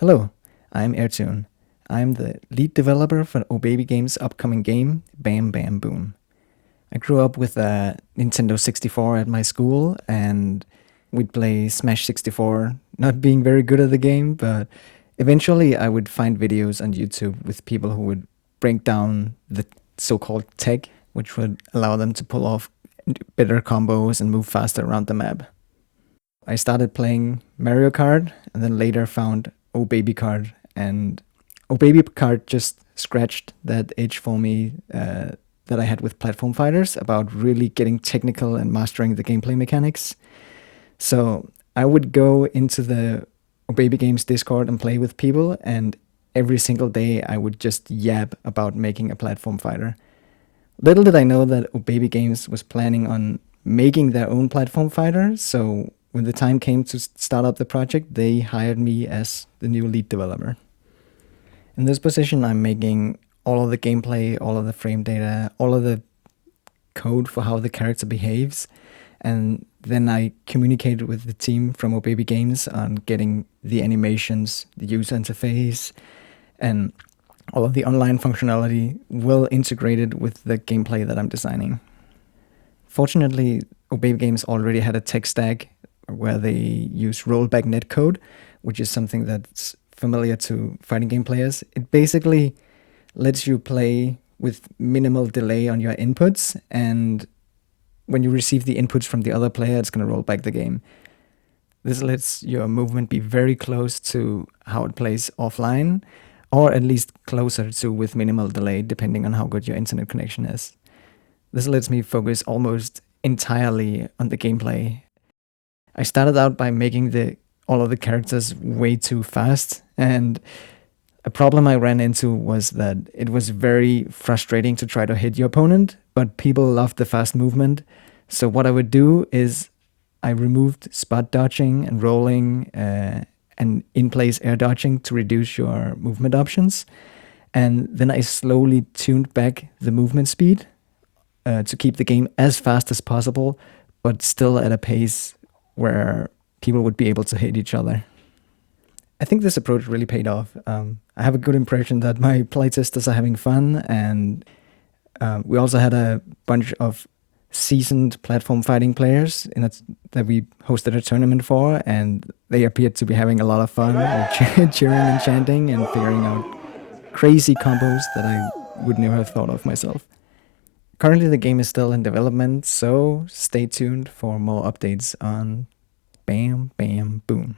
Hello, I'm Airtune. I'm the lead developer for Oh Baby Game's upcoming game, Bam Bam Boom. I grew up with a Nintendo 64 at my school, and we'd play Smash 64, not being very good at the game, but eventually I would find videos on YouTube with people who would break down the so called tech, which would allow them to pull off better combos and move faster around the map. I started playing Mario Kart and then later found Oh Baby Kart, and Oh Baby Kart just scratched that itch for me that I had with platform fighters about really getting technical and mastering the gameplay mechanics. So I would go into the Oh Baby Games Discord and play with people, and every single day I would just yap about making a platform fighter. Little did I know that Oh Baby Games was planning on making their own platform fighter, so when the time came to start up the project, they hired me as the new lead developer. In this position, I'm making all of the gameplay, all of the frame data, all of the code for how the character behaves, and then I communicated with the team from Oh Baby Games on getting the animations, the user interface, and all of the online functionality well integrated with the gameplay that I'm designing. Fortunately, Oh Baby Games already had a tech stack where they use rollback netcode, which is something that's familiar to fighting game players. It basically lets you play with minimal delay on your inputs, and when you receive the inputs from the other player, it's going to roll back the game. This lets your movement be very close to how it plays offline, or at least closer to with minimal delay, depending on how good your internet connection is. This lets me focus almost entirely on the gameplay. I started out by making all of the characters way too fast, and a problem I ran into was that it was very frustrating to try to hit your opponent, but people loved the fast movement. So what I would do is I removed spot dodging and rolling and in-place air dodging to reduce your movement options. And then I slowly tuned back the movement speed to keep the game as fast as possible, but still at a pace where people would be able to hit each other. I think this approach really paid off. I have a good impression that my playtesters are having fun, and we also had a bunch of seasoned platform fighting players that we hosted a tournament for, and they appeared to be having a lot of fun, cheering and chanting and figuring out crazy combos that I would never have thought of myself. Currently, the game is still in development, so stay tuned for more updates on Bam Bam Boom.